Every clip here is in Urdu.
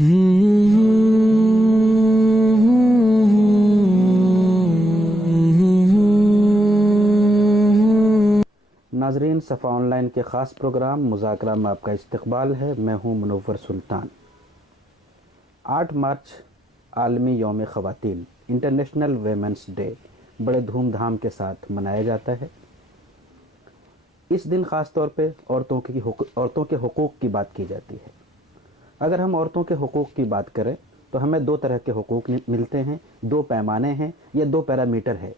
ناظرین، صفا آن لائن کے خاص پروگرام مذاکرہ میں آپ کا استقبال ہے۔ میں ہوں منور سلطان۔ 8 مارچ عالمی یوم خواتین، انٹرنیشنل ویمنس ڈے بڑے دھوم دھام کے ساتھ منایا جاتا ہے۔ اس دن خاص طور پہ عورتوں کے حقوق کی بات کی جاتی ہے۔ اگر ہم عورتوں کے حقوق کی بات کریں تو ہمیں 2 طرح کے حقوق ملتے ہیں، 2 پیمانے ہیں یا 2 پیرامیٹر ہے۔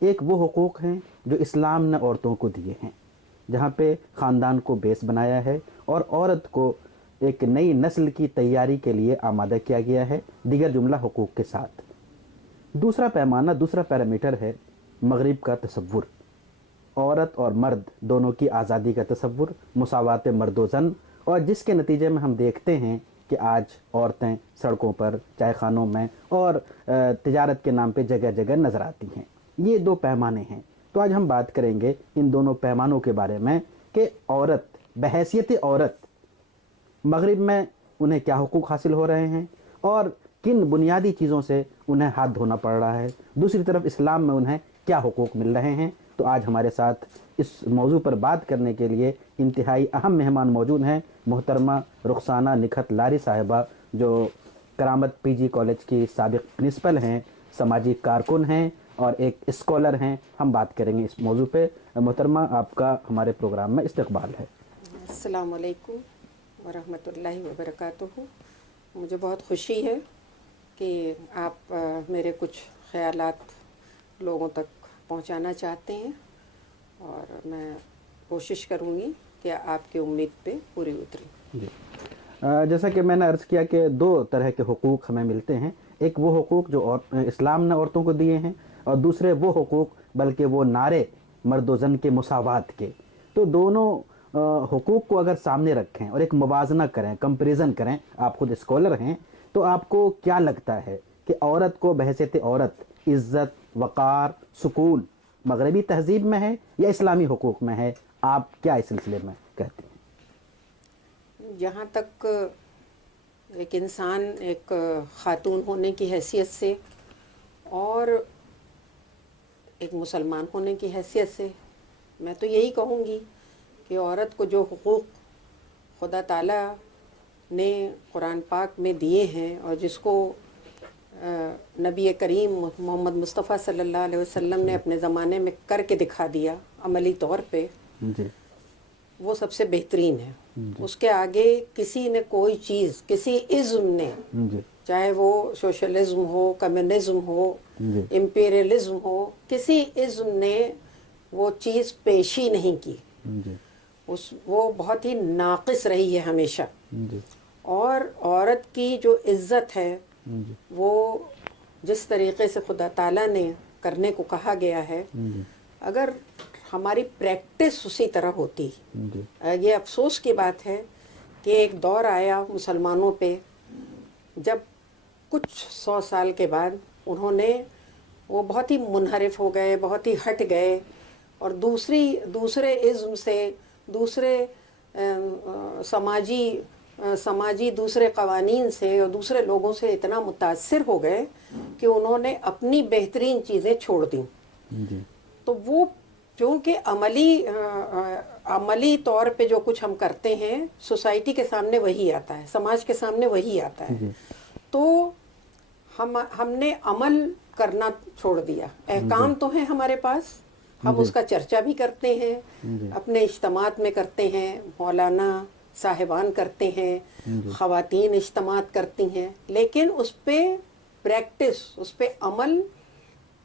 ایک وہ حقوق ہیں جو اسلام نے عورتوں کو دیے ہیں، جہاں پہ خاندان کو بیس بنایا ہے اور عورت کو ایک نئی نسل کی تیاری کے لیے آمادہ کیا گیا ہے، دیگر جملہ حقوق کے ساتھ۔ دوسرا پیمانہ، دوسرا پیرامیٹر ہے مغرب کا تصور، عورت اور مرد دونوں کی آزادی کا تصور، مساوات مرد و زن، اور جس کے نتیجے میں ہم دیکھتے ہیں کہ آج عورتیں سڑکوں پر، چائے خانوں میں اور تجارت کے نام پہ جگہ جگہ نظر آتی ہیں۔ یہ 2 پیمانے ہیں۔ تو آج ہم بات کریں گے ان دونوں پیمانوں کے بارے میں کہ عورت بحیثیت عورت مغرب میں انہیں کیا حقوق حاصل ہو رہے ہیں اور کن بنیادی چیزوں سے انہیں ہاتھ دھونا پڑ رہا ہے، دوسری طرف اسلام میں انہیں کیا حقوق مل رہے ہیں۔ تو آج ہمارے ساتھ اس موضوع پر بات کرنے کے لیے انتہائی اہم مہمان موجود ہیں۔ محترمہ رخسانہ نکھت لاری صاحبہ، جو کرامت پی جی کالج کی سابق پرنسپل ہیں، سماجی کارکن ہیں اور ایک اسکالر ہیں۔ ہم بات کریں گے اس موضوع پہ۔ محترمہ، آپ کا ہمارے پروگرام میں استقبال ہے۔ السلام علیکم ورحمۃ اللہ وبرکاتہ۔ مجھے بہت خوشی ہے کہ آپ میرے کچھ خیالات لوگوں تک پہنچانا چاہتے ہیں، اور میں کوشش کروں گی کہ آپ کی امید پہ پوری اترے۔ جی، جیسا کہ میں نے عرض کیا کہ 2 طرح کے حقوق ہمیں ملتے ہیں۔ ایک وہ حقوق جو اسلام نے عورتوں کو دیے ہیں، اور دوسرے وہ حقوق، بلکہ وہ نعرے مرد و زن کے مساوات کے۔ تو دونوں حقوق کو اگر سامنے رکھیں اور ایک موازنہ کریں، کمپیریزن کریں، آپ خود اسکالر ہیں، تو آپ کو کیا لگتا ہے کہ عورت کو بحیثیت عورت عزت، وقار، سکون مغربی تہذیب میں ہے یا اسلامی حقوق میں ہے؟ آپ کیا اس سلسلے میں کہتے ہیں؟ جہاں تک ایک انسان، ایک خاتون ہونے کی حیثیت سے اور ایک مسلمان ہونے کی حیثیت سے، میں تو یہی کہوں گی کہ عورت کو جو حقوق خدا تعالیٰ نے قرآن پاک میں دیے ہیں اور جس کو نبی کریم محمد مصطفیٰ صلی اللہ علیہ وسلم نے اپنے زمانے میں کر کے دکھا دیا عملی طور پہ، جی، وہ سب سے بہترین ہے۔ اس کے آگے کسی نے کوئی چیز، کسی ازم نے، جی، چاہے وہ سوشلزم ہو، کمیونزم ہو، امپیریلزم ہو، کسی ازم نے وہ چیز پیشی نہیں کی۔ جی، وہ بہت ہی ناقص رہی ہے ہمیشہ۔ جی، اور عورت کی جو عزت ہے، وہ جس طریقے سے خدا تعالیٰ نے کرنے کو کہا گیا ہے، اگر ہماری پریکٹس اسی طرح ہوتی، یہ افسوس کی بات ہے کہ ایک دور آیا مسلمانوں پہ جب کچھ 100 سال کے بعد انہوں نے وہ بہت ہی منحرف ہو گئے، بہت ہی ہٹ گئے، اور دوسرے ازم سے، دوسرے سماجی دوسرے قوانین سے اور دوسرے لوگوں سے اتنا متاثر ہو گئے کہ انہوں نے اپنی بہترین چیزیں چھوڑ دیں۔ تو وہ چونکہ عملی طور پہ جو کچھ ہم کرتے ہیں، سوسائٹی کے سامنے وہی آتا ہے، سماج کے سامنے وہی آتا ہے۔ تو ہم نے عمل کرنا چھوڑ دیا۔ احکام تو ہیں ہمارے پاس، ہم اس کا چرچا بھی کرتے ہیں، اپنے اجتماعات میں کرتے ہیں، مولانا صاحبان کرتے ہیں، خواتین اجتماعات کرتی ہیں، لیکن اس پہ پریکٹس، اس پہ عمل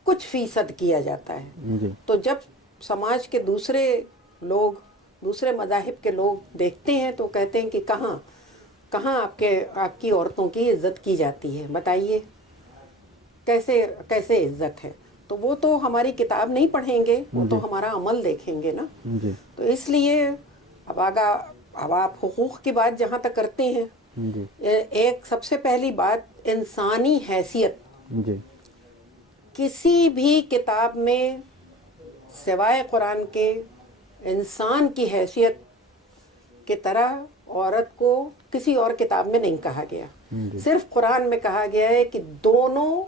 کچھ فیصد کیا جاتا ہے۔ تو جب سماج کے دوسرے لوگ، دوسرے مذاہب کے لوگ دیکھتے ہیں تو کہتے ہیں کہ کہاں آپ کی عورتوں کی عزت کی جاتی ہے، بتائیے کیسے عزت ہے؟ تو وہ تو ہماری کتاب نہیں پڑھیں گے، وہ تو ہمارا عمل دیکھیں گے نا۔ تو اس لیے اب آپ حقوق کی بات جہاں تک کرتے ہیں، ایک سب سے پہلی بات انسانی حیثیت۔ کسی بھی کتاب میں سوائے قرآن کے انسان کی حیثیت کی طرح عورت کو کسی اور کتاب میں نہیں کہا گیا۔ صرف قرآن میں کہا گیا ہے کہ دونوں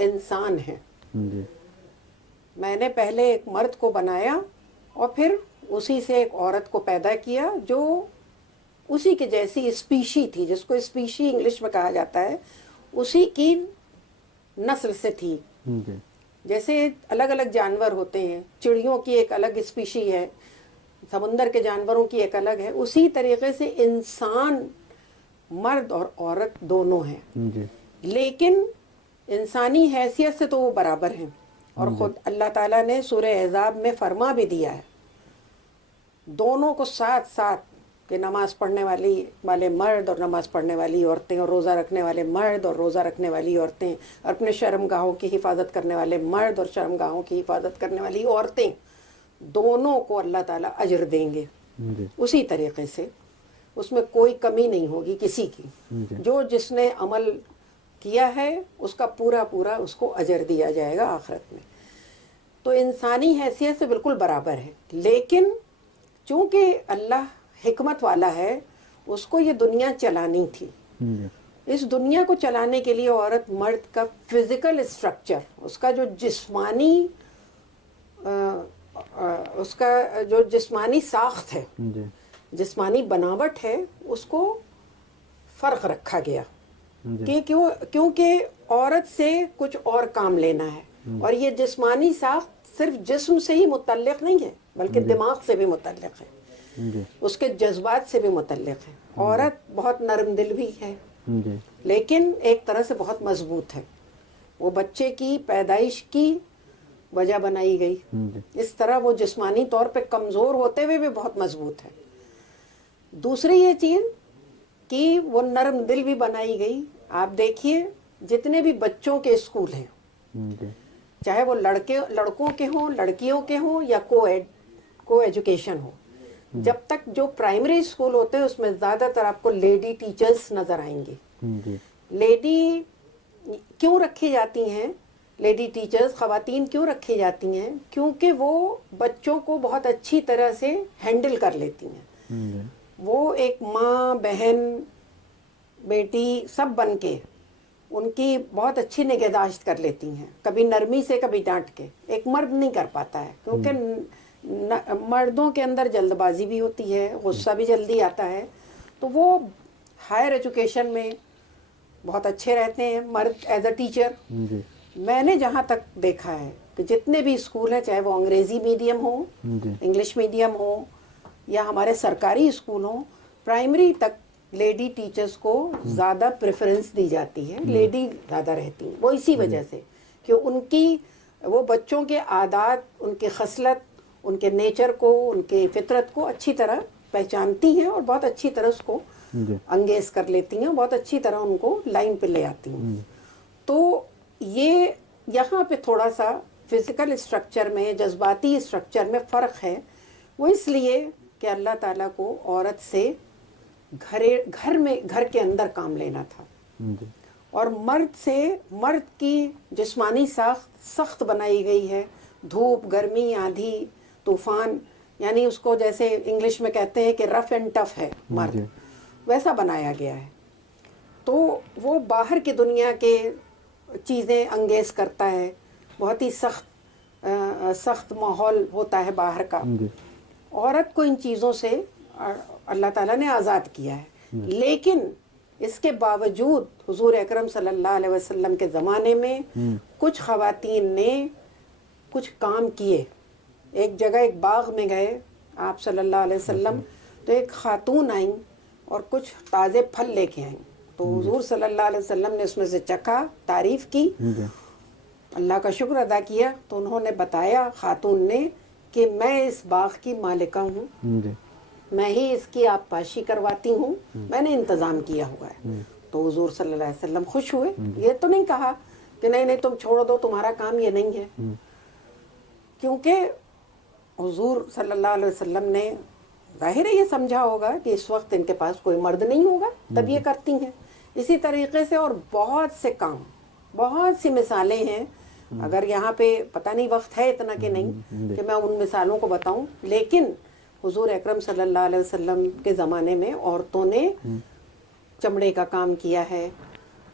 انسان ہیں. جی میں نے پہلے ایک مرد کو بنایا اور پھر اسی سے ایک عورت کو پیدا کیا جو اسی کے جیسی اسپیشی تھی، جس کو اسپیشی انگلش میں کہا جاتا ہے، اسی کی نسل سے تھی. جی جیسے الگ الگ جانور ہوتے ہیں، چڑیوں کی ایک الگ اسپیشی ہے، سمندر کے جانوروں کی ایک الگ ہے، اسی طریقے سے انسان مرد اور عورت دونوں ہیں. جی لیکن انسانی حیثیت سے تو وہ برابر ہیں. اور خود اللہ تعالیٰ نے سورہ احزاب میں فرما بھی دیا ہے دونوں کو ساتھ ساتھ کہ نماز پڑھنے والے مرد اور نماز پڑھنے والی عورتیں، اور روزہ رکھنے والے مرد اور روزہ رکھنے والی عورتیں، اور اپنے شرمگاہوں کی حفاظت کرنے والے مرد اور شرمگاہوں کی حفاظت کرنے والی عورتیں، دونوں کو اللہ تعالیٰ اجر دیں گے. جی اسی طریقے سے اس میں کوئی کمی نہیں ہوگی کسی کی. جو جس نے عمل کیا ہے اس کا پورا پورا اس کو اجر دیا جائے گا آخرت میں. تو انسانی حیثیت سے بالکل برابر ہے. لیکن چونکہ اللہ حکمت والا ہے، اس کو یہ دنیا چلانی تھی. اس دنیا کو چلانے کے لیے عورت مرد کا فزیکل اسٹرکچر، اس کا جو جسمانی ساخت ہے، جسمانی بناوٹ ہے، اس کو فرق رکھا گیا. کیونکہ عورت سے کچھ اور کام لینا ہے، اور یہ جسمانی ساخت صرف جسم سے ہی متعلق نہیں ہے بلکہ دماغ سے بھی متعلق ہے، اس کے جذبات سے بھی متعلق ہے. عورت بہت نرم دل بھی ہے لیکن ایک طرح سے بہت مضبوط ہے. وہ بچے کی پیدائش کی وجہ بنائی گئی، اس طرح وہ جسمانی طور پہ کمزور ہوتے ہوئے بھی بہت مضبوط ہے. دوسری یہ چیز کہ وہ نرم دل بھی بنائی گئی. آپ دیکھیے جتنے بھی بچوں کے اسکول ہیں، چاہے وہ لڑکوں کے ہوں، لڑکیوں کے ہوں، یا کو ایجوکیشن ہو، جب تک جو پرائمری اسکول ہوتے ہیں اس میں زیادہ تر آپ کو لیڈی ٹیچرز نظر آئیں گے. لیڈی کیوں رکھی جاتی ہیں؟ لیڈی ٹیچرز، خواتین کیوں رکھی جاتی ہیں؟ کیونکہ وہ بچوں کو بہت اچھی طرح سے ہینڈل کر لیتی ہیں. وہ ایک ماں، بہن، بیٹی سب بن کے ان کی بہت اچھی نگہداشت کر لیتی ہیں، کبھی نرمی سے کبھی ڈانٹ کے. ایک مرد نہیں کر پاتا ہے کیونکہ مردوں کے اندر جلد بازی بھی ہوتی ہے، غصہ بھی جلدی آتا ہے. تو وہ ہائر ایجوکیشن میں بہت اچھے رہتے ہیں مرد ایز اے ٹیچر. میں نے جہاں تک دیکھا ہے کہ جتنے بھی اسکول ہیں، چاہے وہ انگریزی میڈیم ہوں، انگلش میڈیم ہوں، یا ہمارے سرکاری اسکول ہوں، پرائمری تک لیڈی ٹیچرز کو زیادہ پریفرنس دی جاتی ہے. لیڈی زیادہ رہتی ہیں وہ اسی وجہ سے کہ وہ بچوں کے عادات، ان کے خصلت، ان کے نیچر کو، ان کے فطرت کو اچھی طرح پہچانتی ہیں اور بہت اچھی طرح اس کو انگیز کر لیتی ہیں، بہت اچھی طرح ان کو لائن پہ لے آتی ہیں. تو یہ یہاں پہ تھوڑا سا فزیکل اسٹرکچر میں، جذباتی اسٹرکچر میں فرق ہے. وہ اس لیے کہ اللہ تعالیٰ کو عورت سے گھر کے اندر کام لینا تھا، اور مرد کی جسمانی ساخت سخت بنائی گئی ہے. دھوپ، گرمی، آندھی، طوفان، یعنی اس کو جیسے انگلش میں کہتے ہیں کہ رف اینڈ ٹف ہے مرد، ویسا بنایا گیا ہے. تو وہ باہر کی دنیا کے چیزیں انگیز کرتا ہے، بہت ہی سخت ماحول ہوتا ہے باہر کا. عورت کو ان چیزوں سے اللہ تعالیٰ نے آزاد کیا ہے. لیکن اس کے باوجود حضور اکرم صلی اللہ علیہ وسلم کے زمانے میں کچھ خواتین نے کچھ کام کیے. ایک جگہ ایک باغ میں گئے آپ صلی اللہ علیہ وسلم، تو ایک خاتون آئیں اور کچھ تازے پھل لے کے آئیں. تو حضور صلی اللہ علیہ وسلم نے اس میں سے چکھا، تعریف کی، اللہ کا شکر ادا کیا. تو انہوں نے بتایا خاتون نے کہ میں اس باغ کی مالکہ ہوں، میں ہی اس کی آب پاشی کرواتی ہوں، میں نے انتظام کیا ہوا ہے. تو حضور صلی اللہ علیہ وسلم خوش ہوئے. یہ تو نہیں کہا کہ نہیں تم چھوڑ دو، تمہارا کام یہ نہیں ہے، کیونکہ حضور صلی اللہ علیہ وسلم نے ظاہر ہے یہ سمجھا ہوگا کہ اس وقت ان کے پاس کوئی مرد نہیں ہوگا تب یہ کرتی ہیں. اسی طریقے سے اور بہت سے کام، بہت سی مثالیں ہیں. اگر یہاں پہ پتہ نہیں وقت ہے اتنا کہ نہیں کہ میں ان مثالوں کو بتاؤں، لیکن حضور اکرم صلی اللہ علیہ وسلم کے زمانے میں عورتوں نے چمڑے کا کام کیا ہے،